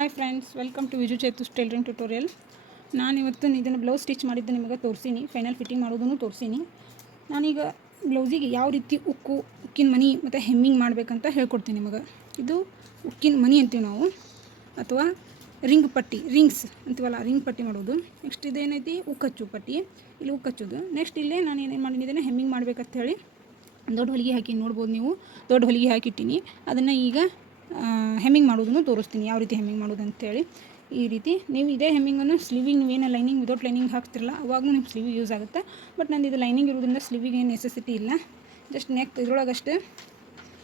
Hi friends, welcome to Viju Chetu's tailoring tutorial. ನಾನು ಇವತ್ತು ಇದನ್ನು ಬ್ಲೌಸ್ ಸ್ಟಿಚ್ ಮಾಡಿದ್ದು ನಿಮಗೆ ತೋರಿಸೀನಿ, ಫೈನಲ್ ಫಿಟ್ಟಿಂಗ್ ಮಾಡೋದನ್ನು ತೋರಿಸೀನಿ. ನಾನೀಗ ಬ್ಲೌಸಿಗೆ ಯಾವ ರೀತಿ ಉಕ್ಕಿನ ಮನಿ ಮತ್ತು ಹೆಮ್ಮಿಂಗ್ ಮಾಡಬೇಕಂತ ಹೇಳ್ಕೊಡ್ತೀನಿ ನಿಮಗೆ. ಇದು ಉಕ್ಕಿನ ಮನಿ ಅಂತೀವಿ ನಾವು, ಅಥವಾ ರಿಂಗ್ ಪಟ್ಟಿ, ರಿಂಗ್ಸ್ ಅಂತೀವಲ್ಲ, ರಿಂಗ್ ಪಟ್ಟಿ ಮಾಡೋದು. ನೆಕ್ಸ್ಟ್ ಇದೇನೈತಿ ಉಕ್ಕಚ್ಚು ಪಟ್ಟಿ, ಇಲ್ಲಿ ಉಕ್ಕಚ್ಚೋದು. ನೆಕ್ಸ್ಟ್ ಇಲ್ಲೇ ನಾನು ಏನೇನು ಮಾಡಿದ್ದೀನಿ, ಹೆಮ್ಮಿಂಗ್ ಮಾಡ್ಬೇಕಂತ ಹೇಳಿ ದೊಡ್ಡ ಹೊಲಿಗೆ ಹಾಕಿ ನೋಡ್ಬೋದು ನೀವು. ದೊಡ್ಡ ಹೊಲಿಗೆ ಹಾಕಿಟ್ಟಿನಿ, ಅದನ್ನು ಈಗ ಹೆಮ್ಮಿಂಗ್ ಮಾಡೋದನ್ನು ತೋರಿಸ್ತೀನಿ, ಯಾವ ರೀತಿ ಹೆಮ್ಮಿಂಗ್ ಮಾಡೋದು ಅಂತೇಳಿ. ಈ ರೀತಿ ನೀವು ಇದೇ ಹೆಮ್ಮಿಂಗನ್ನು ಸ್ಲೀವಿಗೆ ನೀವೇನು ಲೈನಿಂಗ್ ವಿದೌಟ್ ಲೈನಿಂಗ್ ಹಾಕ್ತಿರಲ್ಲ ಅವಾಗೂ ನಿಮ್ಮ ಸ್ಲೀವಿಗೆ ಯೂಸ್ ಆಗುತ್ತೆ. ಬಟ್ ನಂದು ಇದು ಲೈನಿಂಗ್ ಇರೋದ್ರಿಂದ ಸ್ಲೀವಿಗೆ ಏನು ನೆಸೆಸಿಟಿ ಇಲ್ಲ, ಜಸ್ಟ್ ನೆಕ್ ಇದ್ರೊಳಗಷ್ಟೇ.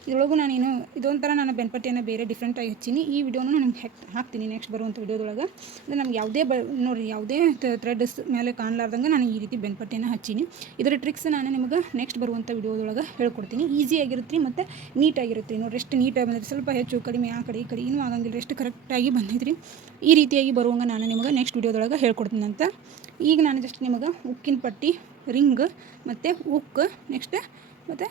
ಇದರೊಳಗೂ ನಾನೇನು ಇದೊಂಥರ ನಾನು ಬೆನ್ಪಟ್ಟಿಯನ್ನು ಬೇರೆ ಡಿಫ್ರೆಂಟಾಗಿ ಹಚ್ಚೀನಿ. ಈ ವಿಡಿಯೋನು ನಿಮ್ಗೆ ಹಾಕ್ತೀನಿ ನೆಕ್ಸ್ಟ್ ಬರುವಂಥ ವಿಡಿಯೋದೊಳಗೆ. ಅಂದರೆ ನಮ್ಗೆ ಯಾವುದೇ ನೋಡಿರಿ, ಯಾವುದೇ ಥ್ರೆಡ್ಸ್ ಮೇಲೆ ಕಾಣಲಾರ್ದಂಗೆ ನಾನು ಈ ರೀತಿ ಬೆನ್ಪಟ್ಟಿಯನ್ನು ಹಚ್ಚೀನಿ. ಇದರ ಟ್ರಿಕ್ಸ್ ನಾನು ನಿಮಗೆ ನೆಕ್ಸ್ಟ್ ಬರುವಂಥ ವಿಡಿಯೋದೊಳಗೆ ಹೇಳ್ಕೊಡ್ತೀನಿ. ಈಸಿಯಾಗಿರುತ್ತೆ ಮತ್ತು ನೀಟಾಗಿರುತ್ತೆ. ನೋಡಿರಿ ಎಷ್ಟು ನೀಟಾಗಿ ಬಂದಿದೆ, ಸ್ವಲ್ಪ ಹೆಚ್ಚು ಕಡಿಮೆ ಆ ಕಡೆ ಈ ಕಡೆ ಇನ್ನೂ ಆಗಂಗಿಲ್ಲ, ಎಷ್ಟು ಕರೆಕ್ಟಾಗಿ ಬಂದಿದ್ರಿ. ಈ ರೀತಿಯಾಗಿ ಬರುವಂಗೆ ನಾನು ನಿಮಗೆ ನೆಕ್ಸ್ಟ್ ವಿಡಿಯೋದೊಳಗೆ ಹೇಳ್ಕೊಡ್ತೀನಿ ಅಂತ. ಈಗ ನಾನು ಜಸ್ಟ್ ನಿಮಗೆ ಉಕ್ಕಿನ ಪಟ್ಟಿ, ರಿಂಗ್ ಮತ್ತು ಉಕ್ಕು, ನೆಕ್ಸ್ಟ್ ಮತ್ತು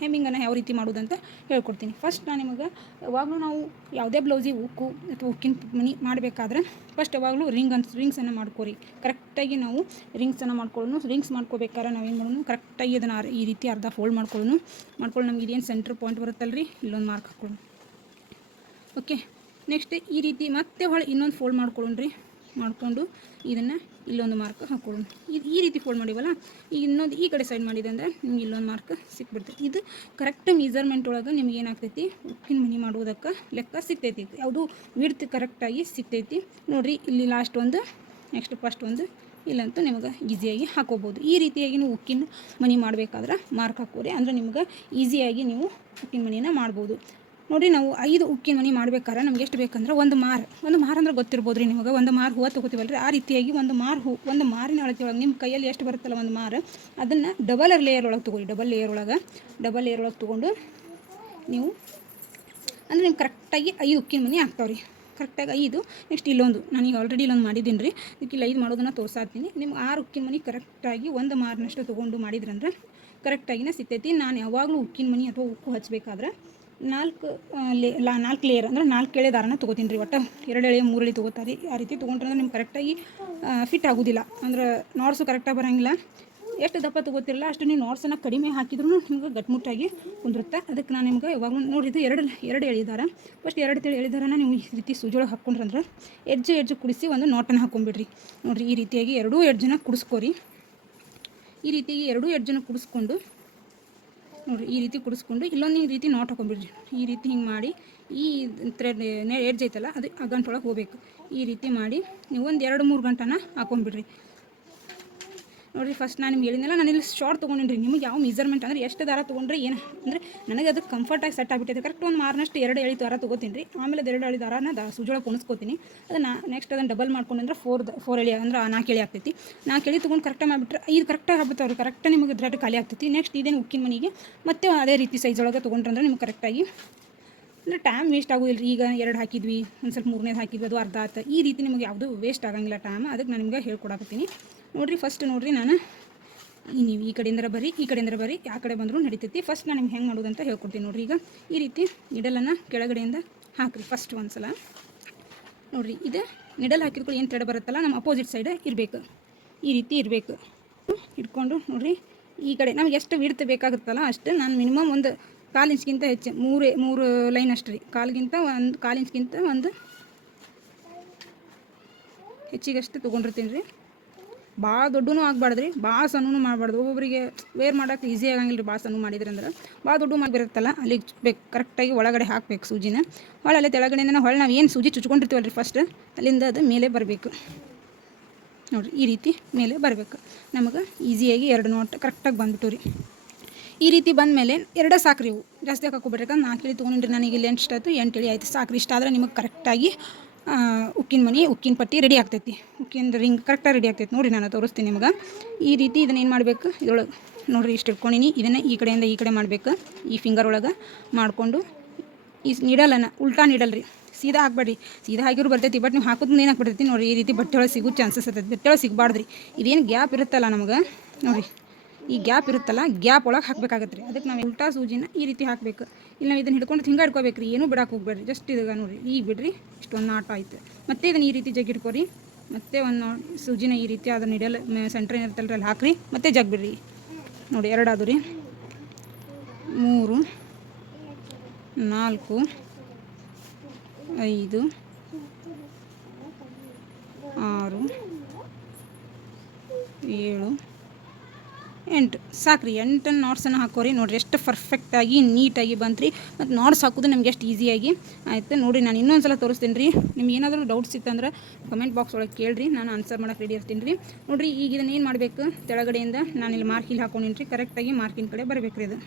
ಹೆಮ್ಮಿಂಗನ್ನು ಯಾವ ರೀತಿ ಮಾಡೋದಂತ ಹೇಳ್ಕೊಡ್ತೀನಿ. ಫಸ್ಟ್ ನಾನು ನಿಮಗೆ ಯಾವಾಗಲೂ ನಾವು ಯಾವುದೇ ಬ್ಲೌಸಿಗೆ ಉಕ್ಕು ಅಥವಾ ಉಕ್ಕಿನ ಮನಿ ಮಾಡಬೇಕಾದ್ರೆ ಫಸ್ಟ್ ಯಾವಾಗಲೂ ರಿಂಗ್ಸನ್ನು ಮಾಡ್ಕೊರಿ. ಕರೆಕ್ಟಾಗಿ ನಾವು ರಿಂಗ್ಸನ್ನು ಮಾಡ್ಕೊಳ್ಳೋಣ. ರಿಂಗ್ಸ್ ಮಾಡ್ಕೋಬೇಕಾದ್ರೆ ನಾವೇನು ಮಾಡೋಣ, ಕರೆಕ್ಟಾಗಿ ಅದನ್ನು ಈ ರೀತಿ ಅರ್ಧ ಫೋಲ್ಡ್ ಮಾಡ್ಕೊಳ್ಳೋಣ. ನಮ್ಗೆ ಇದೇನು ಸೆಂಟ್ರ್ ಪಾಯಿಂಟ್ ಬರುತ್ತಲ್ಲ ರೀ, ಇಲ್ಲೊಂದು ಮಾರ್ಕ್ ಹಾಕ್ಕೊಳ್ಳೋಣ. ಓಕೆ, ನೆಕ್ಸ್ಟ್ ಈ ರೀತಿ ಮತ್ತೆ ಹೊಳೆ ಇನ್ನೊಂದು ಫೋಲ್ಡ್ ಮಾಡ್ಕೊಳ್ಳೋಣ. ಮಾಡಿಕೊಂಡು ಇದನ್ನು ಇಲ್ಲೊಂದು ಮಾರ್ಕ್ ಹಾಕ್ಕೊಳ್ಳೋಣ. ಈ ರೀತಿ ಫೋಲ್ಡ್ ಮಾಡಿವಲ್ಲ, ಈಗ ಇನ್ನೊಂದು ಈ ಕಡೆ ಸೈಡ್ ಮಾಡಿದೆ ಅಂದರೆ ನಿಮ್ಗೆ ಇಲ್ಲೊಂದು ಮಾರ್ಕ್ ಸಿಕ್ಬಿಡ್ತೈತಿ. ಇದು ಕರೆಕ್ಟ್ ಮೆಜರ್ಮೆಂಟ್ ಒಳಗೆ ನಿಮ್ಗೆ ಏನಾಗ್ತೈತಿ, ಉಕ್ಕಿನ ಮನಿ ಮಾಡೋದಕ್ಕೆ ಲೆಕ್ಕ ಸಿಗ್ತೈತಿ. ಯಾವುದು ವಿಡ್ತ್ ಕರೆಕ್ಟಾಗಿ ಸಿಗ್ತೈತಿ ನೋಡಿರಿ. ಇಲ್ಲಿ ಲಾಸ್ಟ್ ಒಂದು, ನೆಕ್ಸ್ಟ್ ಫಸ್ಟ್ ಒಂದು, ಇಲ್ಲಂತೂ ನಿಮಗೆ ಈಸಿಯಾಗಿ ಹಾಕೋಬೋದು. ಈ ರೀತಿಯಾಗಿ ನೀವು ಉಕ್ಕಿನ ಮನಿ ಮಾಡಬೇಕಾದ್ರೆ ಮಾರ್ಕ್ ಹಾಕೋರಿ, ಅಂದರೆ ನಿಮ್ಗೆ ಈಸಿಯಾಗಿ ನೀವು ಉಕ್ಕಿನ ಮನಿನ ಮಾಡ್ಬೋದು. ನೋಡಿರಿ, ನಾವು 5 ಉಕ್ಕಿನ ಮನಿ ಮಾಡ್ಬೇಕಾದ್ರೆ ನಮ್ಗೆ ಎಷ್ಟು ಬೇಕಂದ್ರೆ ಒಂದು ಮಾರು ಅಂದ್ರೆ ಗೊತ್ತಿರ್ಬೋದು ರೀ ನಿಮಗೆ. ಒಂದು ಮಾರು ಹೂವು ತೊಗೋತೀವಲ್ಲ ರೀ, ಆ ರೀತಿಯಾಗಿ ಒಂದು ಮಾರಿನ ಅಳತೆ ಒಳಗೆ ನಿಮ್ಮ ಕೈಯಲ್ಲಿ ಎಷ್ಟು ಬರುತ್ತಲ್ಲ ಒಂದು ಮಾರು, ಅದನ್ನು ಡಬಲ್ ಲೇಯರ್ ಒಳಗೆ ತೊಗೊಳ್ಳಿ. ಡಬಲ್ ಲೇಯರ್ ಒಳಗೆ ತೊಗೊಂಡು ನೀವು ಅಂದರೆ ನಿಮ್ಗೆ ಕರೆಕ್ಟಾಗಿ 5 ಉಕ್ಕಿನ ಮನಿ ಆಗ್ತಾವೆ ರೀ. ಕರೆಕ್ಟಾಗಿ 5. ನೆಕ್ಸ್ಟ್ ಇಲ್ಲೊಂದು ನಾನೀಗ ಆಲ್ರೆಡಿ ಇಲ್ಲೊಂದು ಮಾಡಿದ್ದೀನಿ ರೀ, ಇದಕ್ಕೆ 5 ಮಾಡೋದನ್ನು ತೋರಿಸಾತೀನಿ. ನಿಮ್ಗೆ 6 ಉಕ್ಕಿನ ಮನಿ ಕರೆಕ್ಟಾಗಿ ಒಂದು ಮಾರಿನಷ್ಟು ತೊಗೊಂಡು ಮಾಡಿದ್ರಂದ್ರೆ ಕರೆಕ್ಟಾಗಿನೇ ಸಿಗ್ತೈತಿ. ನಾನು ಯಾವಾಗಲೂ ಉಕ್ಕಿನ ಮನಿ ಅಥವಾ ಉಕ್ಕು ಹಚ್ಚಬೇಕಾದ್ರೆ 4 ಲೇಯರ್ ಅಂದರೆ 4 ಎಳೆ ದಾರನ ತೊಗೋತೀನಿ ರೀ. ಒಟ್ಟು 2 ಎಳೆ 3 ಎಳೆ ತೊಗೋತಾರೆ. ಆ ರೀತಿ ತೊಗೊಂಡ್ರೆ ಅಂದ್ರೆ ನಿಮ್ಗೆ ಕರೆಕ್ಟಾಗಿ ಫಿಟ್ ಆಗೋದಿಲ್ಲ, ಅಂದ್ರೆ ನಾಟ್ಸು ಕರೆಕ್ಟಾಗಿ ಬರೋಂಗಿಲ್ಲ. ಎಷ್ಟು ದಪ್ಪ ತೊಗೋತಿರಲ್ಲ ಅಷ್ಟು ನೀವು ನಾಟ್ಸನ್ನು ಕಡಿಮೆ ಹಾಕಿದ್ರೂ ನಿಮ್ಗೆ ಗಟ್ಮುಟ್ಟಾಗಿ ಕುಂದಿರುತ್ತೆ. ಅದಕ್ಕೆ ನಾನು ನಿಮ್ಗೆ ಯಾವಾಗಲೂ ನೋಡಿದ್ದು 2 ಎಳೆದಾರ. ಫಸ್ಟ್ 2 ಎಳೆದಾರನ ನೀವು ಈ ರೀತಿ ಸೂಜೊಳಗೆ ಹಾಕ್ಕೊಂಡ್ರಂದ್ರೆ ಎಡ್ಜು ಕುಡಿಸಿ ಒಂದು ನಾಟನ್ನು ಹಾಕ್ಕೊಂಬಿಡ್ರಿ. ನೋಡಿರಿ, ಈ ರೀತಿಯಾಗಿ 2 ಎಡ್ಜನ್ನು ಕುಡಿಸ್ಕೋರಿ. ಈ ರೀತಿಯಾಗಿ 2 ಎಡ್ಜನ್ನು ಕುಡಿಸ್ಕೊಂಡು ನೋಡಿರಿ, ಈ ರೀತಿ ಕುಡಿಸ್ಕೊಂಡು ಇಲ್ಲೊಂದು ಈ ರೀತಿ ನಾಟ್ ಹಾಕೊಂಡ್ಬಿಡ್ರಿ. ಈ ರೀತಿ ಹಿಂಗೆ ಮಾಡಿ ಈ ಥ್ರೆಡ್ ಎಡ್ಜ್ ಐತಲ್ಲ ಅದು ಆ ಗಂಟೊಳಗೆ ಹೋಗ್ಬೇಕು. ಈ ರೀತಿ ಮಾಡಿ ನೀವು ಒಂದು 2-3 ಗಂಟೆನ ಹಾಕೊಂಡ್ಬಿಡ್ರಿ. ನೋಡಿರಿ, ಫಸ್ಟ್ ನಾನು ನಿಮ್ಗೆ ಹೇಳಿದ್ನಲ್ಲ, ನಾನು ಇಲ್ಲಿ ಶಾರ್ಟ್ ತೊಗೊಂಡಿನಿ. ನಿಮಗೆ ಯಾವ ಮೆಜರ್ಮೆಂಟ್ ಅಂದರೆ ಎಷ್ಟು ದಾರ ತೊಗೊಂಡ್ರೆ ಏನು ಅಂದರೆ ನನಗೆ ಅದು ಕಂಫರ್ಟಾಗಿ ಸೆಟ್ ಆಗಿಬಿಟ್ಟೈತೆ. ಕರೆಕ್ಟ್ ಒಂದು ಮಾರ್ನಷ್ಟು 2 ಎಳೆ ದಾರ ತೊಗೋತೀನಿ ರೀ. ಆಮೇಲೆ 2 ಎಳೆ ದಾರನ ಸೂಜೊಳಗೆ ಕುಣಿಸ್ಕೋತೀನಿ. ಅದನ್ನು ನೆಕ್ಸ್ಟ್ ಅದನ್ನು ಡಬಲ್ ಮಾಡ್ಕೊಂಡ್ರೆ 4 ಎಳೆ ಅಂದ್ರೆ 4 ಎಳೆ ಆಗ್ತೈತಿ. 4 ಎಳೆ ತೊಗೊಂಡು ಕರೆಕ್ಟಾಗಿ ಮಾಡಿಬಿಟ್ರೆ 5 ಕರೆಕ್ಟಾಗಿ ಆಗ್ಬಿಡ್ತಾವ್ರಿ. ಕರೆಕ್ಟಾಗಿ ನಿಮಗೆ ಥ್ರೆಡ್ ಖಾಲಿ ಆಗ್ತೈತಿ. ನೆಕ್ಸ್ಟ್ ಇದೇನು ಉಕ್ಕಿನ ಮನಿಗೆ ಮತ್ತೆ ಅದೇ ರೀತಿ ಸೈಜ್ ಒಳಗೆ ತೊಗೊಂಡ್ರೆ ನಿಮ್ಗೆ ಕರೆಕ್ಟಾಗಿ ಅಂದರೆ ಟೈಮ್ ವೇಸ್ಟ್ ಆಗೋದಿಲ್ಲ ರೀ. ಈಗ 2 ಹಾಕಿದ್ವಿ, ಒಂದು ಸ್ವಲ್ಪ 3ನೇದು ಹಾಕಿದ್ವಿ, ಅದು ಅರ್ಧ ಆಯ್ತು. ಈ ರೀತಿ ನಿಮಗೆ ಯಾವುದೂ ವೇಸ್ಟ್ ಆಗಂಗಿಲ್ಲ ಟೈಮ್. ಅದಕ್ಕೆ ನಾನು ನಿಮಗೆ ಹೇಳ್ಕೊಡಾಕತ್ತೀನಿ. ನೋಡಿರಿ, ಫಸ್ಟ್ ನೋಡಿರಿ, ನಾನು ನೀವು ಈ ಕಡೆಯಿಂದ ಬರ್ರಿ, ಯಾವ ಕಡೆ ಬಂದರೂ ನಡೀತೈತಿ. ಫಸ್ಟ್ ನಾನು ನಿಮ್ಗೆ ಹೆಂಗೆ ಮಾಡೋದಂತ ಹೇಳ್ಕೊಡ್ತೀನಿ. ನೋಡಿರಿ, ಈಗ ಈ ರೀತಿ ನಿಡಲನ್ನು ಕೆಳಗಡೆಯಿಂದ ಹಾಕಿರಿ ಫಸ್ಟ್ ಒಂದು ಸಲ. ನೋಡಿರಿ, ಇದು ನಿಡಲ್ ಹಾಕಿದ್ಕೊಳ್ಳಿ ಏನು ಥ್ರೆಡ್ ಬರುತ್ತಲ್ಲ ನಮ್ಮ ಅಪೋಸಿಟ್ ಸೈಡ್ ಇರಬೇಕು. ಈ ರೀತಿ ಇರಬೇಕು. ಇಟ್ಕೊಂಡು ನೋಡಿರಿ, ಈ ಕಡೆ ನಮ್ಗೆ ಎಷ್ಟು ವಿಡ್ತ್ ಬೇಕಾಗುತ್ತಲ್ಲ ಅಷ್ಟು ನಾನು ಮಿನಿಮಮ್ ಒಂದು 1/4 ಇಂಚ್ಗಿಂತ ಹೆಚ್ಚು 3 ಲೈನ್ ಅಷ್ಟು ರೀ. 1/4 ಇಂಚ್ಗಿಂತ ಒಂದು ಹೆಚ್ಚಿಗಷ್ಟು ತೊಗೊಂಡಿರ್ತೀನಿ ರೀ. ಭಾಳ ದೊಡ್ಡನೂ ಆಗಬಾರ್ದು ರೀ, ಭಾಳ ಸಣ್ಣನೂ ಮಾಡಬಾರ್ದು. ಒಬ್ಬೊಬ್ಬರಿಗೆ ವೇರ್ ಮಾಡೋಕೆ ಈಸಿ ಆಗಂಗಿಲ್ಲ ರೀ. ಭಾಳ ಸಣ್ಣ ಮಾಡಿದ್ರೆ ಅಂದ್ರೆ ಭಾಳ ದೊಡ್ಡ ಮಾಡಿಬಿರುತ್ತಲ್ಲ ಅಲ್ಲಿಗೆ ಬೇಕು. ಕರೆಕ್ಟಾಗಿ ಒಳಗಡೆ ಹಾಕಬೇಕು ಸೂಜಿನ. ಹೊಳೆ ತೆಳಗಡೆಯಿಂದ ನಾವು ಏನು ಸೂಜಿ ಚುಚ್ಕೊಂಡಿರ್ತೀವಲ್ಲ ರೀ ಫಸ್ಟ್, ಅಲ್ಲಿಂದ ಅದು ಮೇಲೆ ಬರಬೇಕು. ನೋಡಿರಿ, ಈ ರೀತಿ ಮೇಲೆ ಬರಬೇಕು. ನಮಗೆ ಈಸಿಯಾಗಿ 2 ನಾಟ್ ಕರೆಕ್ಟಾಗಿ ಬಂದ್ಬಿಟ್ಟು ರೀ. ಈ ರೀತಿ ಬಂದಮೇಲೆ 2 ಸಾಕ್ರಿ. ಇವು ಜಾಸ್ತಿ ಹಾಕೋಬಿಡ್ರಿ, ಯಾಕಂದ್ರೆ 4 ಎಳೆ ತೊಗೊಂಡ್ರಿ. ನನಗೆ ಇಲ್ಲಿ 8 ಎಳೆ ಆಯಿತು, ಸಾಕ್ರಿ. ಇಷ್ಟ ಆದರೆ ನಿಮಗೆ ಕರೆಕ್ಟಾಗಿ ಉಕ್ಕಿನ ಮನಿ, ಉಕ್ಕಿನ ಪಟ್ಟಿ ರೆಡಿ ಆಗ್ತೈತಿ. ಉಕ್ಕಿನ ರಿಂಗ್ ಕರೆಕ್ಟಾಗಿ ರೆಡಿ ಆಗ್ತೈತಿ. ನೋಡಿ, ನಾನು ತೋರಿಸ್ತೀನಿ ನಿಮಗೆ. ಈ ರೀತಿ ಇದನ್ನು ಏನು ಮಾಡಬೇಕು, ಇದ್ರೊಳಗೆ ನೋಡಿರಿ ಇಷ್ಟು ಇಟ್ಕೊಂಡಿನಿ. ಇದನ್ನು ಈ ಕಡೆಯಿಂದ ಈ ಕಡೆ ಮಾಡಬೇಕು. ಈ ಫಿಂಗರ್ ಒಳಗೆ ಮಾಡಿಕೊಂಡು ಈ ನೀಡಲನ್ನು ಉಲ್ಟಾ ನೀಡಲ್ರಿ, ಸೀದಾ ಹಾಕ್ಬೇಡ್ರಿ. ಸೀದಾ ಹಾಕಿದ್ರು ಬರ್ತೈತಿ, ಬಟ್ ನೀವು ಹಾಕೋದು ಏನು ಹಾಕ್ಬಿಡ್ತೈತಿ ನೋಡಿರಿ. ಈ ರೀತಿ ಬಟ್ಟೆ ಒಳಗೆ ಸಿಗೋ ಚಾನ್ಸಸ್ ಇರ್ತೈತಿ. ಬಟ್ಟೆ ಒಳಗೆ ಸಿಗಬಾರ್ದು ರೀ. ಇದೇನು ಗ್ಯಾಪ್ ಇರುತ್ತಲ್ಲ ನಮಗೆ, ನೋಡಿರಿ ಈ ಗ್ಯಾಪ್ ಇರುತ್ತಲ್ಲ ಗ್ಯಾಪ್ ಒಳಗೆ ಹಾಕಬೇಕಾಗತ್ತೆ ರೀ. ಅದಕ್ಕೆ ನಾವು ಉಲ್ಟಾ ಸೂಜಿನ ಈ ರೀತಿ ಹಾಕಬೇಕು. ಇಲ್ಲಿ ನಾವು ಇದನ್ನು ಹಿಡ್ಕೊಂಡು ಹಿಂಗೆ ಹಿಡ್ಕೋಬೇಕು ರೀ, ಏನೂ ಬಿಡಕ್ಕೆ ಹೋಗ್ಬೇಡ್ರಿ. ಜಸ್ಟ್ ಇದಾಗ ನೋಡಿರಿ ಈಗ ಬಿಡ್ರಿ, ಇಷ್ಟೊಂದು ನಾಟ ಆಯ್ತು. ಮತ್ತೆ ಇದನ್ನು ಈ ರೀತಿ ಜಗ್ಗಿಟ್ಕೊರಿ. ಮತ್ತೆ ಒಂದು ಸೂಜಿನ ಈ ರೀತಿ ಅದನ್ನು ಇಡಲ್ಲ ಸೆಂಟ್ರ್ ಏನಿರ್ತಲ್ಲ ರೀ ಅಲ್ಲಿ ಹಾಕ್ರಿ, ಮತ್ತೆ ಜಗ್ ಬಿಡ್ರಿ. ನೋಡಿ 2 ಆದವು ರೀ, 3 4 5 6 7 8 ಸಾಕ್ರಿ. 8 ನಾಟ್ಸನ್ನು ಹಾಕೋರಿ. ನೋಡಿರಿ ಎಷ್ಟು ಪರ್ಫೆಕ್ಟಾಗಿ ನೀಟಾಗಿ ಬಂತು. ಮತ್ತು ನಾಟ್ಸ್ ಹಾಕೋದು ನಮ್ಗೆ ಎಷ್ಟು ಈಸಿಯಾಗಿ ಆಯಿತು ನೋಡಿರಿ. ನಾನು ಇನ್ನೊಂದು ಸಲ ತೋರಿಸ್ತೀನಿ ರೀ. ನಿಮ್ಗೆ ಏನಾದರೂ ಡೌಟ್ಸ್ ಇತ್ತಂದ್ರೆ ಕಮೆಂಟ್ ಬಾಕ್ಸ್ ಒಳಗೆ ಕೇಳಿರಿ, ನಾನು ಆನ್ಸರ್ ಮಾಡೋಕ್ಕೆ ರೆಡಿ ಇರ್ತೀನಿ ರೀ. ನೋಡಿರಿ ಈಗ ಇದನ್ನು ಏನು ಮಾಡಬೇಕು, ತೆಳಗಡೆಯಿಂದ ನಾನು ಇಲ್ಲಿ ಮಾರ್ಕ್ ಇಲ್ಲಿ ಹಾಕೊಂಡಿನಿ ರೀ, ಕರೆಕ್ಟಾಗಿ ಮಾರ್ಕಿನ ಕಡೆ ಬರಬೇಕು ರೀ. ಅದು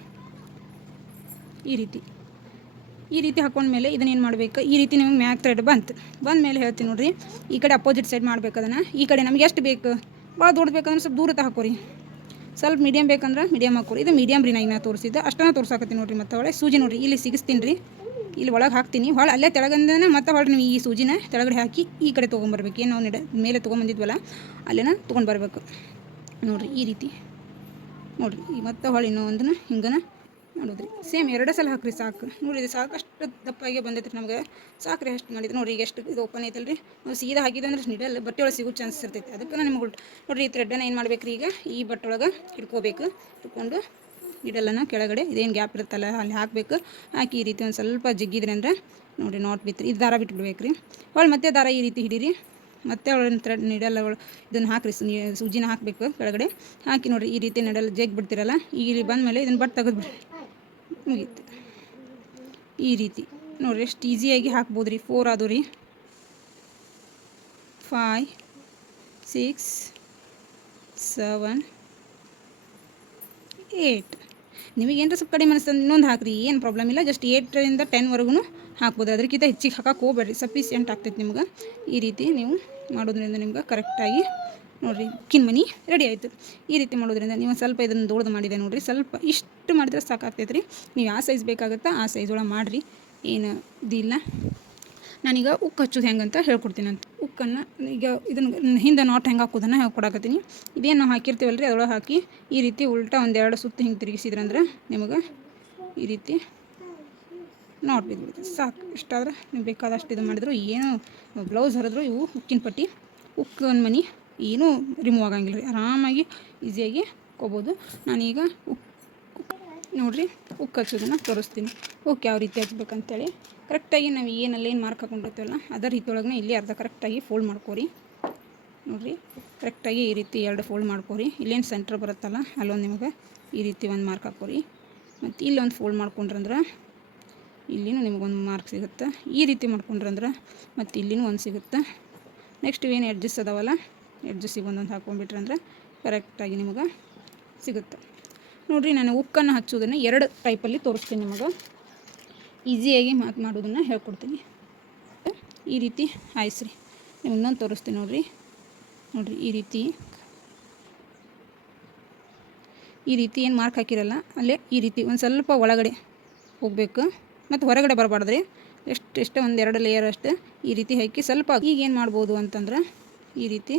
ಈ ರೀತಿ ಹಾಕೊಂಡ್ಮೇಲೆ ಇದನ್ನೇನು ಮಾಡಬೇಕು, ಈ ರೀತಿ ನಿಮಗೆ ಮ್ಯಾಕ್ ಥ್ರೆಡ್ ಬಂದ ಮೇಲೆ ಹೇಳ್ತೀನಿ ನೋಡಿರಿ. ಈ ಕಡೆ ಅಪೋಸಿಟ್ ಸೈಡ್ ಮಾಡಬೇಕು ಅದನ್ನು. ಈ ಕಡೆ ನಮ್ಗೆ ಎಷ್ಟು ಬೇಕು, ಭಾಳ ದೊಡ್ಡ ಬೇಕಂದ್ರೆ ಸ್ವಲ್ಪ ದೂರ ಹಾಕೋರಿ, ಸ್ವಲ್ಪ ಮೀಡಿಯಮ್ ಬೇಕಂದ್ರೆ ಮೀಡಿಯಮ್ ಹಾಕೋರಿ. ಇದು ಮೀಡಿಯಮ್ ರೀ, ನಾನು ತೋರಿಸಿದ್ದು ಅಷ್ಟನ್ನು ತೋರ್ಸಾಕತ್ತೀನಿ ನೋಡಿರಿ. ಮತ್ತು ಹೊಳೆ ಸೂಜಿ ನೋಡಿರಿ ಇಲ್ಲಿ ಸಿಗಿಸ್ತೀನಿ ರೀ, ಇಲ್ಲಿ ಒಳಗೆ ಹಾಕ್ತೀನಿ. ಹೊಳೆ ಅಲ್ಲೇ ತೆಳಗಂದನೇ ಮತ್ತೆ ಹೊಳೆ ನೀವು ಈ ಸೂಜಿನ ತೆಳಗಡೆ ಹಾಕಿ ಈ ಕಡೆ ತೊಗೊಂಬರ್ಬೇಕು. ಏನು ನಾವು ಮೇಲೆ ತೊಗೊಂಬಂದಿದ್ವಲ್ಲ ಅಲ್ಲೇನ ತೊಗೊಂಡು ಬರಬೇಕು ನೋಡಿರಿ. ಈ ರೀತಿ ನೋಡಿರಿ. ಈ ಮತ್ತೆ ಹೊಳೆ ಇನ್ನೂ ಒಂದನ್ನು ಹಿಂಗನ ನೋಡಿದ್ರಿ. ಸೇಮ್ 2 ಸಲ ಹಾಕ್ರಿ ಸಾಕು. ನೋಡಿರಿ ಸಾಕಷ್ಟು ದಪ್ಪಾಗೆ ಬಂದೈತ್ರಿ ನಮ್ಗೆ, ಸಾಕ್ರಿ ಅಷ್ಟು ಮಾಡಿದ್ರೆ. ನೋಡಿರಿ ಈಗ ಎಷ್ಟು ಇದು ಓಪನ್ ಐತಲ್ಲ ರೀ. ನಾವು ಸೀದಾ ಹಾಕಿದ್ರೆ ಅಂದ್ರೆ ನಿಡಲ್ ಬಟ್ಟೆ ಒಳಗೆ ಸಿಗೋ ಚಾನ್ಸಸ್ ಇರ್ತೈತೆ. ಅದಕ್ಕೆ ನಾನು ನಿಮ್ಗೆ ನೋಡಿರಿ ಈ ಥ್ರೆಡ್ಡನ್ನು ಏನು ಮಾಡ್ಬೇಕು ರೀ, ಈಗ ಈ ಬಟ್ಟೆ ಒಳಗೆ ಹಿಡ್ಕೋಬೇಕು. ಹಿಡ್ಕೊಂಡು ನಿಡಲನ್ನು ಕೆಳಗಡೆ ಇದೇನು ಗ್ಯಾಪ್ ಇರುತ್ತಲ್ಲ ಅಲ್ಲಿ ಹಾಕಬೇಕು. ಹಾಕಿ ಈ ರೀತಿ ಒಂದು ಸ್ವಲ್ಪ ಜಗ್ಗಿದ್ರಿ ಅಂದ್ರೆ ನೋಡಿರಿ ನಾಟ್ ಬಿತ್ತು. ಇದು ದಾರ ಬಿಟ್ಬಿಡ್ಬೇಕು ರೀ. ಹೊಳ್ಳಿ ಮತ್ತೆ ದಾರ ಈ ರೀತಿ ಹಿಡೀರಿ. ಮತ್ತೆ ಒಳಗೆ ಥ್ರೆಡ್ ನಿಡಲ್ ಇದನ್ನು ಹಾಕಿರಿ, ಸೂಜಿನ ಹಾಕಬೇಕು ಕೆಳಗಡೆ ಹಾಕಿ. ನೋಡಿರಿ ಈ ರೀತಿ ನಿಡಲ್ ಜಗ್ ಬಿಡ್ತಿರಲ್ಲ, ಈಗ ಇಲ್ಲಿ ಬಂದಮೇಲೆ ಇದನ್ನು ಬಟ್ ತೆಗೆದ್ಬಿಡ್ರಿ, ಮುಗೀತು. ಈ ರೀತಿ ನೋಡಿರಿ ಎಷ್ಟು ಈಸಿಯಾಗಿ ಹಾಕ್ಬೋದು ರೀ. 4 ಆದವು ರೀ, 5 6 7 8. ನಿಮಗೇನು ಸ್ವಲ್ಪ ಕಡಿಮೆ ಅನಿಸ್ತದೆ ಇನ್ನೊಂದು ಹಾಕಿರಿ, ಏನು ಪ್ರಾಬ್ಲಮ್ ಇಲ್ಲ. ಜಸ್ಟ್ 8ರಿಂದ 10ವರೆಗೂ ಹಾಕ್ಬೋದು. ಅದಕ್ಕಿಂತ ಹೆಚ್ಚಿಗೆ ಹಾಕಕ್ಕೆ ಹೋಗ್ಬೇಡ್ರಿ, ಸಫಿಸಿಯೆಂಟ್ ಆಗ್ತೈತೆ ನಿಮ್ಗೆ. ಈ ರೀತಿ ನೀವು ಮಾಡೋದ್ರಿಂದ ನಿಮ್ಗೆ ಕರೆಕ್ಟಾಗಿ ನೋಡಿರಿ ಉಕ್ಕಿನ ಮನೆ ರೆಡಿ ಆಯಿತು. ಈ ರೀತಿ ಮಾಡೋದ್ರಿಂದ ನೀವು ಸ್ವಲ್ಪ ಇದನ್ನು ದೊಡ್ಡದು ಮಾಡಿದೆ ನೋಡಿರಿ. ಸ್ವಲ್ಪ ಇಷ್ಟು ಮಾಡಿದ್ರೆ ಸಾಕಾಗ್ತೈತೆ ರೀ. ನೀವು ಯಾವ ಸೈಜ್ ಬೇಕಾಗುತ್ತಾ ಆ ಸೈಜ್ ಒಳಗೆ ಮಾಡಿರಿ, ಏನು ಇದಿಲ್ಲ. ನಾನೀಗ ಉಕ್ಕು ಹಚ್ಚೋದು ಹೆಂಗೆ ಅಂತ ಹೇಳ್ಕೊಡ್ತೀನಿ ಅಂತ. ಉಕ್ಕನ್ನು ಈಗ ಇದನ್ನು ಹಿಂದೆ ನಾಟ್ ಹೆಂಗೆ ಹಾಕೋದನ್ನು ಹೇಳ್ಕೊಡಕತ್ತೀನಿ. ಇದೇನು ನಾವು ಹಾಕಿರ್ತೀವಲ್ಲ ರೀ ಅದರೊಳಗೆ ಹಾಕಿ ಈ ರೀತಿ ಉಲ್ಟಾ 1-2 ಸುತ್ತು ಹಿಂಗೆ ತಿರುಗಿಸಿದ್ರಂದ್ರೆ ನಿಮಗೆ ಈ ರೀತಿ ನಾಟ್ ಬಿದ್ದುಬಿಡ್ತದೆ. ಸಾಕು. ಇಷ್ಟಾದ್ರೆ ನೀವು ಬೇಕಾದಷ್ಟು ಇದು ಮಾಡಿದ್ರು ಏನು ಬ್ಲೌಸ್ ಹರಿದ್ರು ಇವು ಉಕ್ಕಿನ ಪಟ್ಟಿ ಉಕ್ಕಿನ ಮನೆ ಏನೂ ರಿಮೂವ್ ಆಗಂಗಿಲ್ಲ ರೀ. ಆರಾಮಾಗಿ ಈಸಿಯಾಗಿ ಹಾಕ್ಕೋಬೋದು. ನಾನೀಗ ನೋಡಿರಿ ಉಕ್ಕು ಹಚ್ಚೋದನ್ನು ತೋರಿಸ್ತೀನಿ. ಉಕ್ಕು ಯಾವ ರೀತಿ ಹಚ್ಬೇಕಂತೇಳಿ ಕರೆಕ್ಟಾಗಿ ನಾವು ಏನು ಮಾರ್ಕ್ ಹಾಕೊಂಡಿರ್ತೀವಲ್ಲ ಅದೇ ರೀತಿ ಒಳಗೆ ಇಲ್ಲಿ ಅರ್ಧ ಕರೆಕ್ಟಾಗಿ ಫೋಲ್ಡ್ ಮಾಡ್ಕೋರಿ. ನೋಡಿರಿ ಕರೆಕ್ಟಾಗಿ ಈ ರೀತಿ 2 ಫೋಲ್ಡ್ ಮಾಡ್ಕೋರಿ. ಇಲ್ಲೇನು ಸೆಂಟ್ರ್ ಬರುತ್ತಲ್ಲ ಅಲ್ಲೊಂದು ನಿಮಗೆ ಈ ರೀತಿ ಒಂದು ಮಾರ್ಕ್ ಹಾಕೋರಿ. ಮತ್ತು ಇಲ್ಲೊಂದು ಫೋಲ್ಡ್ ಮಾಡ್ಕೊಂಡ್ರಂದ್ರೆ ಇಲ್ಲಿನೂ ನಿಮಗೊಂದು ಮಾರ್ಕ್ ಸಿಗುತ್ತೆ. ಈ ರೀತಿ ಮಾಡ್ಕೊಂಡ್ರಂದ್ರೆ ಮತ್ತು ಇಲ್ಲಿನೂ ಒಂದು ಸಿಗುತ್ತೆ. ನೆಕ್ಸ್ಟ್ ಇವೇನು ಎಡ್ಜಸ್ ಅದಾವಲ್ಲ ಎಡ್ಜಸ್ಸಿಗೆ ಒಂದೊಂದು ಹಾಕೊಂಡ್ಬಿಟ್ರಂದ್ರೆ ಕರೆಕ್ಟಾಗಿ ನಿಮಗೆ ಸಿಗುತ್ತೆ. ನೋಡಿರಿ ನಾನು ಉಕ್ಕನ್ನು ಹಚ್ಚೋದನ್ನು 2 ಟೈಪಲ್ಲಿ ತೋರಿಸ್ತೀನಿ. ನಿಮಗೆ ಈಸಿಯಾಗಿ ಮಾಡೋದನ್ನು ಹೇಳ್ಕೊಡ್ತೀನಿ. ಈ ರೀತಿ ಹಾಯಿಸ್ರಿ. ನೀವು ಇನ್ನೊಂದು ತೋರಿಸ್ತೀನಿ ನೋಡಿರಿ. ಈ ರೀತಿ ಏನು ಮಾರ್ಕ್ ಹಾಕಿರಲ್ಲ ಅಲ್ಲೇ ಈ ರೀತಿ ಒಂದು ಸ್ವಲ್ಪ ಒಳಗಡೆ ಹೋಗಬೇಕು ಮತ್ತು ಹೊರಗಡೆ ಬರಬಾರ್ದ್ರಿ. ಎಷ್ಟು ಒಂದು 2 ಲೇಯರ್ ಅಷ್ಟು ಈ ರೀತಿ ಹಾಕಿ ಸ್ವಲ್ಪ. ಈಗ ಏನು ಮಾಡ್ಬೋದು ಅಂತಂದ್ರೆ ಈ ರೀತಿ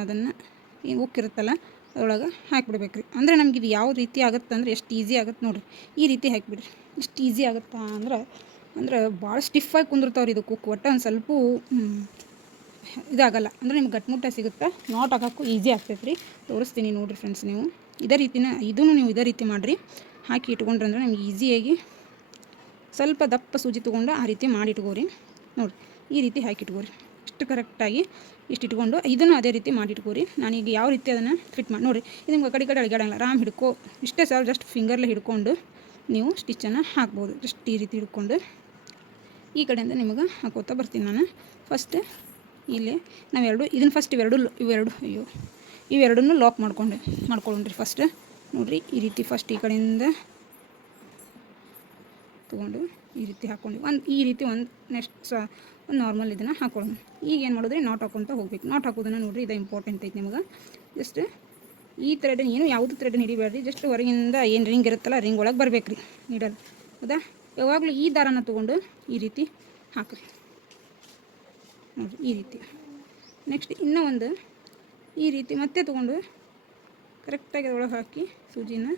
ಅದನ್ನು ಏನು ಉಕ್ಕಿರುತ್ತಲ್ಲ ಅದರೊಳಗೆ ಹಾಕಿಬಿಡ್ಬೇಕು ರೀ. ಅಂದರೆ ನಮ್ಗೆ ಇದು ಯಾವ ರೀತಿ ಆಗುತ್ತೆ ಅಂದರೆ ಎಷ್ಟು ಈಸಿ ಆಗುತ್ತೆ ನೋಡಿರಿ. ಈ ರೀತಿ ಹಾಕಿಬಿಡ್ರಿ. ಇಷ್ಟು ಈಸಿ ಆಗುತ್ತಾ ಅಂದ್ರೆ ಭಾಳ ಸ್ಟಿಫಾಗಿ ಕುಂದಿರ್ತಾವ್ರಿ ಇದಕ್ಕೆ ಉಕ್ಕು. ಒಟ್ಟು ಒಂದು ಸ್ವಲ್ಪ ಇದಾಗಲ್ಲ ಅಂದರೆ ನಿಮ್ಗೆ ಗಟ್ಟಿಮುಟ್ಟ ಸಿಗುತ್ತೆ. ನಾಟ್ ಹಾಕೋಕ್ಕೂ ಈಸಿ ಆಗ್ತೈತೆ ರೀ. ತೋರಿಸ್ತೀನಿ ನೋಡಿರಿ ಫ್ರೆಂಡ್ಸ್. ನೀವು ಇದೇ ರೀತಿನ ನೀವು ಇದೇ ರೀತಿ ಮಾಡಿರಿ. ಹಾಕಿ ಇಟ್ಕೊಂಡ್ರಂದ್ರೆ ನಿಮ್ಗೆ ಈಸಿಯಾಗಿ ಸ್ವಲ್ಪ ದಪ್ಪ ಸೂಜಿ ತೊಗೊಂಡು ಆ ರೀತಿ ಮಾಡಿ ಇಟ್ಕೋರಿ. ನೋಡಿರಿ ಈ ರೀತಿ ಹಾಕಿ ಇಟ್ಕೋರಿ. ಇಷ್ಟು ಕರೆಕ್ಟಾಗಿ ಇಷ್ಟು ಇಟ್ಕೊಂಡು ಇದನ್ನು ಅದೇ ರೀತಿ ಮಾಡಿ ಇಟ್ಕೋರಿ. ನಾನೀಗ ಯಾವ ರೀತಿ ಅದನ್ನು ಫಿಟ್ ಮಾಡಿ ನೋಡಿರಿ. ಇದು ನಿಮ್ಗೆ ಕಡೆ ಅಳಿಗಾಡಂಗಿಲ್ಲ. ಆರಾಮ್ ಹಿಡ್ಕೊ. ಇಷ್ಟೇ ಸಾಲ ಜಸ್ಟ್ ಫಿಂಗರ್ಲೆ ಹಿಡ್ಕೊಂಡು ನೀವು ಸ್ಟಿಚ್ಚನ್ನು ಹಾಕ್ಬೋದು. ಜಸ್ಟ್ ಈ ರೀತಿ ಹಿಡ್ಕೊಂಡು ಈ ಕಡೆಯಿಂದ ನಿಮಗೆ ಹಾಕೋತಾ ಬರ್ತೀನಿ ನಾನು. ಫಸ್ಟ್ ಇಲ್ಲಿ ನಾವೆರಡು ಇದನ್ನು ಫಸ್ಟ್ ಇವೆರಡನ್ನೂ ಲಾಕ್ ಮಾಡ್ಕೊಳ್ಳೋಣ್ರಿ ಫಸ್ಟ್. ನೋಡಿರಿ ಈ ರೀತಿ ಫಸ್ಟ್ ಈ ಕಡೆಯಿಂದ ತೊಗೊಂಡು ಈ ರೀತಿ ಹಾಕ್ಕೊಂಡು ಈ ರೀತಿ ನೆಕ್ಸ್ಟ್ ಒಂದು ನಾರ್ಮಲ್ ಇದನ್ನು ಹಾಕೊಳ್ಳೋಣ. ಈಗ ಏನು ಮಾಡಿದ್ರಿ ನಾಟ್ ಹಾಕೊತ ಹೋಗ್ಬೇಕು. ನಾಟ್ ಹಾಕೋದನ್ನು ನೋಡಿರಿ ಇದು ಇಂಪಾರ್ಟೆಂಟ್ ಐತೆ ನಿಮಗೆ. ಜಸ್ಟ್ ಈ ಥ್ರೆಡನ್ನು ಯಾವುದು ಥ್ರೆಡನ್ನು ಹಿಡಿಬೇಡ್ರಿ. ಜಸ್ಟ್ ಹೊರಗಿಂದ ಏನು ರಿಂಗ್ ಇರುತ್ತಲ್ಲ ರಿಂಗ್ ಒಳಗೆ ಬರಬೇಕು ರೀ ನೀಡಲ್. ಹೌದಾ? ಯಾವಾಗಲೂ ಈ ದಾರನ ತೊಗೊಂಡು ಈ ರೀತಿ ಹಾಕಿರಿ. ನೋಡಿರಿ ಈ ರೀತಿ. ನೆಕ್ಸ್ಟ್ ಇನ್ನೂ ಒಂದು ಈ ರೀತಿ ಮತ್ತೆ ತೊಗೊಂಡು ಕರೆಕ್ಟಾಗಿ ಅದರೊಳಗೆ ಹಾಕಿ ಸೂಜಿನ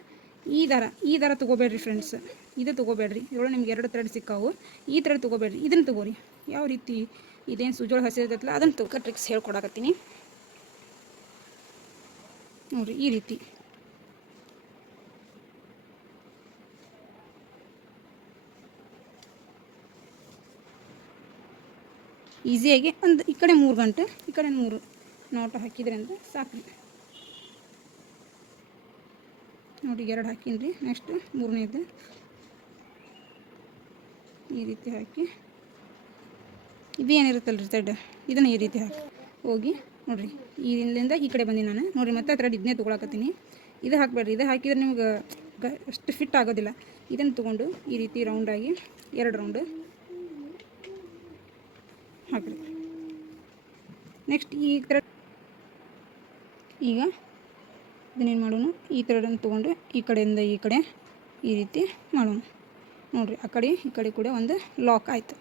ಈ ದಾರ ತೊಗೋಬೇಡ್ರಿ ಫ್ರೆಂಡ್ಸ್, ಇದು ತೊಗೋಬೇಡ್ರಿ. ಇದ್ರೊಳಗೆ ನಿಮ್ಗೆ 2 ಥ್ರೆಡ್ ಸಿಕ್ಕಾವು. ಈ ಥ್ರೆಡ್ ತೊಗೋಬೇಡ್ರಿ, ಇದನ್ನು ತೊಗೋರಿ. ಯಾವ ರೀತಿ ಇದೇನು ಸೂಜೊಳಗೆ ಹಸಿರ್ತೈತಲ್ಲ ಅದನ್ನು ಟ್ರಿಕ್ಸ್ ಹೇಳ್ಕೊಡಕತ್ತೀನಿ ನೋಡಿರಿ. ಈ ರೀತಿ ಈಸಿಯಾಗಿ ಒಂದು ಈ ಕಡೆ 3 ಗಂಟೆ ಈ ಕಡೆ 3 ನಾಟ್ ಹಾಕಿದ್ರಿ ಅಂದ್ರೆ ಸಾಕ್ರಿ. ನೋಡಿ 2 ಹಾಕಿನ್ರಿ. ನೆಕ್ಸ್ಟ್ 3ನೇದು ಈ ರೀತಿ ಹಾಕಿ ಇದು ಏನಿರುತ್ತಲ್ರಿ ಥ್ರೆಡ್ ಇದನ್ನು ಈ ರೀತಿ ಹಾಕಿ ಹೋಗಿ ನೋಡಿರಿ. ಇಲ್ಲಿಂದ ಈ ಕಡೆ ಬಂದು ನಾನು ನೋಡಿರಿ ಮತ್ತೆ ಥ್ರೆಡ್ ಇದನ್ನೇ ತೊಗೊಳಕತ್ತೀನಿ. ಇದು ಹಾಕಬೇಡ್ರಿ, ಇದು ಹಾಕಿದ್ರೆ ನಿಮ್ಗೆ ಅಷ್ಟು ಫಿಟ್ ಆಗೋದಿಲ್ಲ. ಇದನ್ನು ತೊಗೊಂಡು ಈ ರೀತಿ ರೌಂಡಾಗಿ 2 ರೌಂಡು ಹಾಕಿರಿ. ನೆಕ್ಸ್ಟ್ ಈ ಥ್ರೆಡ್ ಈಗ ಇದನ್ನೇನು ಮಾಡೋಣ, ಈ ಥ್ರೆಡನ್ನು ತೊಗೊಂಡು ಈ ಕಡೆಯಿಂದ ಈ ಕಡೆ ಈ ರೀತಿ ಮಾಡೋಣ. ನೋಡಿರಿ ಆ ಕಡೆ ಈ ಕಡೆ ಕೂಡ ಒಂದು ಲಾಕ್ ಆಯಿತು.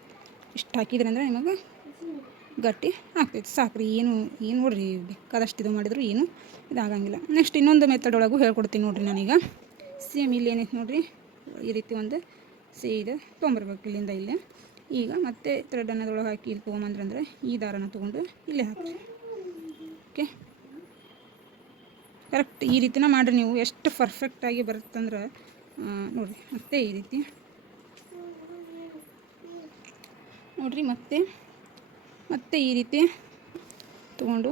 ಇಷ್ಟು ಹಾಕಿದ್ರೆ ಅಂದರೆ ನಿಮಗೆ ಗಟ್ಟಿ ಆಗ್ತೈತೆ ಸಾಕ್ರಿ. ಏನು ನೋಡಿರಿ ಬೇಕಾದಷ್ಟು ಇದು ಮಾಡಿದ್ರು ಏನು ಇದಾಗಂಗಿಲ್ಲ. ನೆಕ್ಸ್ಟ್ ಇನ್ನೊಂದು ಮೆಥಡ್ ಒಳಗೂ ಹೇಳ್ಕೊಡ್ತೀನಿ ನೋಡಿರಿ. ನಾನೀಗ ಸೇಮ್ ಇಲ್ಲಿ ಏನೈತೆ ನೋಡಿರಿ, ಈ ರೀತಿ ಒಂದು ಸೀದಾ ತೊಗೊಂಬರ್ಬೇಕು ಇಲ್ಲಿಂದ ಇಲ್ಲೇ. ಈಗ ಮತ್ತೆ ಥ್ರೆಡ್ ಅನ್ನೋದ್ರೊಳಗೆ ಹಾಕಿ ಇಲ್ಲಿ ತೊಗೊಂಬಂದ್ರಂದ್ರೆ ಈ ದಾರನ ತೊಗೊಂಡು ಇಲ್ಲೇ ಹಾಕಿ. ಓಕೆ, ಕರೆಕ್ಟ್ ಈ ರೀತಿನ ಮಾಡಿರಿ ನೀವು. ಎಷ್ಟು ಪರ್ಫೆಕ್ಟಾಗಿ ಬರುತ್ತಂದ್ರೆ ನೋಡಿರಿ. ಮತ್ತೆ ಈ ರೀತಿ ನೋಡಿರಿ, ಮತ್ತೆ ಈ ರೀತಿ ತೊಗೊಂಡು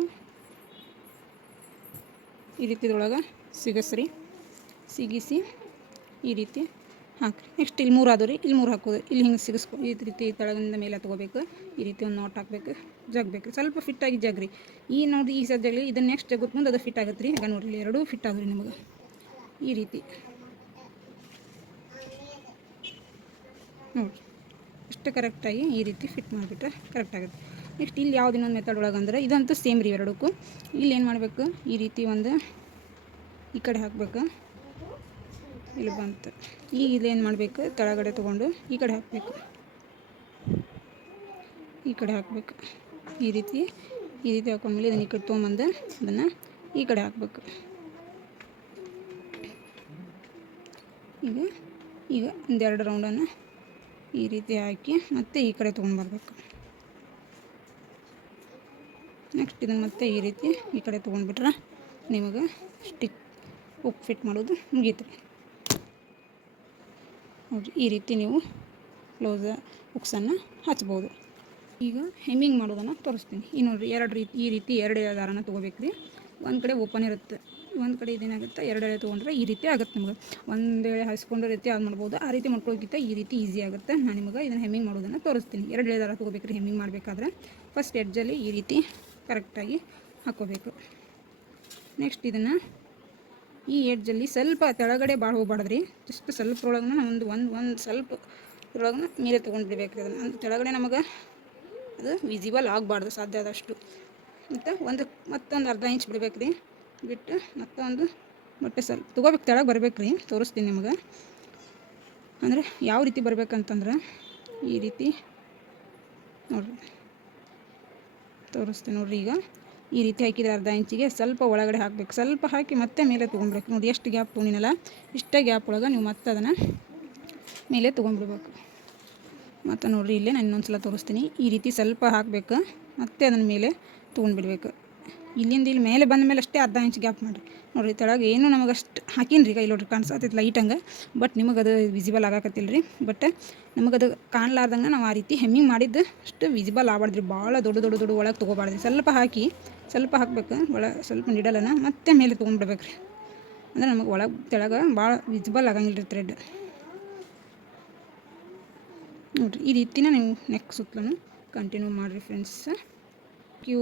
ಈ ರೀತಿದೊಳಗೆ ಸಿಗಿಸಿ ಈ ರೀತಿ ಹಾಕಿರಿ. ನೆಕ್ಸ್ಟ್ ಇಲ್ಲಿ 3 ಆದವು ರೀ, ಇಲ್ಲಿ 3 ಹಾಕೋದು. ಇಲ್ಲಿ ಹಿಂಗೆ ಈ ರೀತಿ ತೆಳಗಿಂದ ಮೇಲೆ ತೊಗೋಬೇಕು. ಈ ರೀತಿ ಒಂದು ನಾಟ್ ಹಾಕಬೇಕು, ಜಗ್ಬೇಕು. ಸ್ವಲ್ಪ ಫಿಟ್ಟಾಗಿ ಜಗ್ರಿ. ಈ ನೋಡಿ ಈ ಸಜ್ಜಾಗಲಿ ಇದನ್ನು ನೆಕ್ಸ್ಟ್ ಜಗತ್ತು ಮುಂದೆ ಅದು ಫಿಟ್ ಆಗುತ್ತೆ ರೀ. ಈಗ ನೋಡಿರಿ ಇಲ್ಲಿ 2 ಫಿಟ್ ಆದ್ರಿ ನಿಮಗೆ ಈ ರೀತಿ ನೋಡಿ. ಅಷ್ಟು ಕರೆಕ್ಟಾಗಿ ಈ ರೀತಿ ಫಿಟ್ ಮಾಡಿಬಿಟ್ರೆ ಕರೆಕ್ಟ್ ಆಗುತ್ತೆ. ನೆಕ್ಸ್ಟ್ ಇಲ್ಲಿ ಯಾವ್ದು ಇನ್ನೊಂದು ಮೆಥಡ್ ಒಳಗೆ ಅಂದ್ರೆ ಇದಂತೂ ಸೇಮ್ ರೀ ಎರಡಕ್ಕೂ. ಇಲ್ಲಿ ಏನು ಮಾಡಬೇಕು, ಈ ರೀತಿ ಒಂದು ಈ ಕಡೆ ಹಾಕಬೇಕು, ಇಲ್ಲಿ ಬಂತು. ಈಗ ಇಲ್ಲೇನು ಮಾಡಬೇಕು, ಕೆಳಗಡೆ ತೊಗೊಂಡು ಈ ಕಡೆ ಹಾಕಬೇಕು, ಈ ಕಡೆ ಹಾಕಬೇಕು. ಈ ರೀತಿ ಹಾಕೊಂಡ್ಮೇಲೆ ಇದನ್ನು ಈ ಕಡೆ ತೊಗೊಂಬಂದು ಅದನ್ನು ಈ ಕಡೆ ಹಾಕಬೇಕು. ಈಗ ಒಂದೆರಡು ರೌಂಡನ್ನು ಈ ರೀತಿ ಹಾಕಿ ಮತ್ತೆ ಈ ಕಡೆ ತೊಗೊಂಡು ಬರಬೇಕು. ನೆಕ್ಸ್ಟ್ ಇದನ್ನು ಮತ್ತೆ ಈ ರೀತಿ ಈ ಕಡೆ ತೊಗೊಂಡ್ಬಿಟ್ರೆ ನಿಮಗೆ ಹುಕ್ ಫಿಟ್ ಮಾಡೋದು ಮುಗೀತು. ನೋಡಿರಿ ಈ ರೀತಿ ನೀವು ಬ್ಲೌಸ್ ಹುಕ್ಸನ್ನು ಹಚ್ಬೋದು. ಈಗ ಹೆಮ್ಮಿಂಗ್ ಮಾಡೋದನ್ನು ತೋರಿಸ್ತೀನಿ. ಈ ನೋಡಿರಿ ಈ ರೀತಿ 2 ದಾರನ ತೊಗೋಬೇಕು ರೀ. ಒಂದು ಕಡೆ ಓಪನ್ ಇರುತ್ತೆ, ಒಂದು ಕಡೆ ಇದೇನಾಗುತ್ತೆ 2 ಎಳೆ ತೊಗೊಂಡ್ರೆ ಈ ರೀತಿ ಆಗುತ್ತೆ. ನಿಮಗೆ ಒಂದು ಎಳೆ ಹಾಯಿಸ್ಕೊಂಡ್ರೆ ರೀತಿ ಅದು ಮಾಡ್ಬೋದು. ಆ ರೀತಿ ಮಾಡ್ಕೊಳ್ಳೋಕ್ಕಿಂತ ಈ ರೀತಿ ಈಸಿ ಆಗುತ್ತೆ. ನಾನು ನಿಮಗೆ ಇದನ್ನು ಹೆಮ್ಮಿಂಗ್ ಮಾಡೋದನ್ನು ತೋರಿಸ್ತೀನಿ. 2 ಎಳೆ ದಾರ ತೊಗೋಬೇಕು ರೀ ಹೆಮ್ಮಿಂಗ್ ಮಾಡಬೇಕಾದ್ರೆ. ಫಸ್ಟ್ ಎಡ್ಜಲ್ಲಿ ಈ ರೀತಿ ಕರೆಕ್ಟಾಗಿ ಹಾಕ್ಕೋಬೇಕು. ನೆಕ್ಸ್ಟ್ ಇದನ್ನು ಈ ಎಡ್ಜಲ್ಲಿ ಸ್ವಲ್ಪ ಕೆಳಗಡೆ ಭಾಳ ಹೋಗ್ಬಾರ್ದ್ರಿ. ಜಸ್ಟ್ ಸ್ವಲ್ಪ ಒಳಗೆ ಒಂದು ಸ್ವಲ್ಪ ಒಳಗೆ ಮೇಲೆ ತೊಗೊಂಡ್ಬಿಡ್ಬೇಕು ರೀ ಅದನ್ನು. ಅಂದ್ರೆ ಕೆಳಗಡೆ ನಮಗೆ ಅದು ವಿಸಿಬಲ್ ಆಗಬಾರ್ದು ಸಾಧ್ಯ ಆದಷ್ಟು. ಮತ್ತು ಮತ್ತೊಂದು ಅರ್ಧ ಇಂಚ್ ಬಿಡ್ಬೇಕು ರೀ. ಬಿಟ್ಟು ಮತ್ತೊಂದು ಬಟ್ಟೆ ಸ್ವಲ್ಪ ತೊಗೋಬೇಕು, ತೆಳಗೆ ಬರ್ಬೇಕು ರೀ. ತೋರಿಸ್ತೀನಿ ನಿಮಗೆ. ಅಂದರೆ ಯಾವ ರೀತಿ ಬರ್ಬೇಕಂತಂದ್ರೆ ಈ ರೀತಿ ನೋಡಿರಿ, ತೋರಿಸ್ತೀನಿ ನೋಡಿರಿ. ಈಗ ಈ ರೀತಿ ಹಾಕಿದರೆ ಅರ್ಧ ಇಂಚಿಗೆ ಸ್ವಲ್ಪ ಒಳಗಡೆ ಹಾಕಬೇಕು. ಸ್ವಲ್ಪ ಹಾಕಿ ಮತ್ತೆ ಮೇಲೆ ತೊಗೊಂಡ್ಬೇಕು. ನೋಡಿ ಎಷ್ಟು ಗ್ಯಾಪ್ ತೊಗೊಂಡಿನಲ್ಲ, ಇಷ್ಟೇ ಗ್ಯಾಪ್ ಒಳಗೆ ನೀವು ಮತ್ತೆ ಅದನ್ನು ಮೇಲೆ ತೊಗೊಂಡ್ಬಿಡ್ಬೇಕು. ಮತ್ತು ನೋಡಿರಿ ಇಲ್ಲೇ ನಾನು ಇನ್ನೊಂದು ಸಲ ತೋರಿಸ್ತೀನಿ. ಈ ರೀತಿ ಸ್ವಲ್ಪ ಹಾಕಬೇಕು, ಮತ್ತೆ ಅದನ್ನು ಮೇಲೆ ತೊಗೊಂಡ್ಬಿಡ್ಬೇಕು. ಇಲ್ಲಿಂದ ಇಲ್ಲಿ ಮೇಲೆ ಬಂದ ಮೇಲೆ ಅಷ್ಟೇ ಅರ್ಧ ಇಂಚ್ ಗ್ಯಾಪ್ ಮಾಡಿರಿ. ನೋಡಿರಿ ತೆಳಗೆ ಏನು ನಮಗೆ ಅಷ್ಟು ಹಾಕಿನ್ರಿ ಕೈ ನೋಡ್ರಿ ಕಾಣಿಸತ್ತೈತೆ ಲೈಟ್ ಹಂಗೆ. ಬಟ್ ನಿಮಗೆ ಅದು ವಿಸಿಬಲ್ ಆಗಾಕತ್ತಿಲ್ಲ ರೀ. ಬಟ್ ನಮಗದು ಕಾಣಲಾರ್ದಂಗೆ ನಾವು ಆ ರೀತಿ ಹೆಮ್ಮಿಂಗ್ ಮಾಡಿದ್ದು ಅಷ್ಟು ವಿಸಿಬಲ್ ಆಗಬಾರ್ದ್ರಿ. ಭಾಳ ದೊಡ್ಡ ಒಳಗೆ ತೊಗೋಬಾರ್ದ್ರಿ. ಸ್ವಲ್ಪ ಹಾಕಬೇಕು ಸ್ವಲ್ಪ ನಿಡಲನ ಮತ್ತೆ ಮೇಲೆ ತೊಗೊಂಡ್ಬಿಡ್ಬೇಕು ರೀ. ಅಂದರೆ ನಮಗೆ ಒಳಗೆ ತೆಳಗೆ ಭಾಳ ವಿಸಿಬಲ್ ಆಗಂಗಿಲ್ಲ ರೀ ಥ್ರೆಡ್. ನೋಡಿರಿ ಈ ರೀತಿನ ನೀವು ನೆಕ್ ಸುತ್ತಲೂ ಕಂಟಿನ್ಯೂ ಮಾಡಿರಿ ಫ್ರೆಂಡ್ಸ್. Thank you.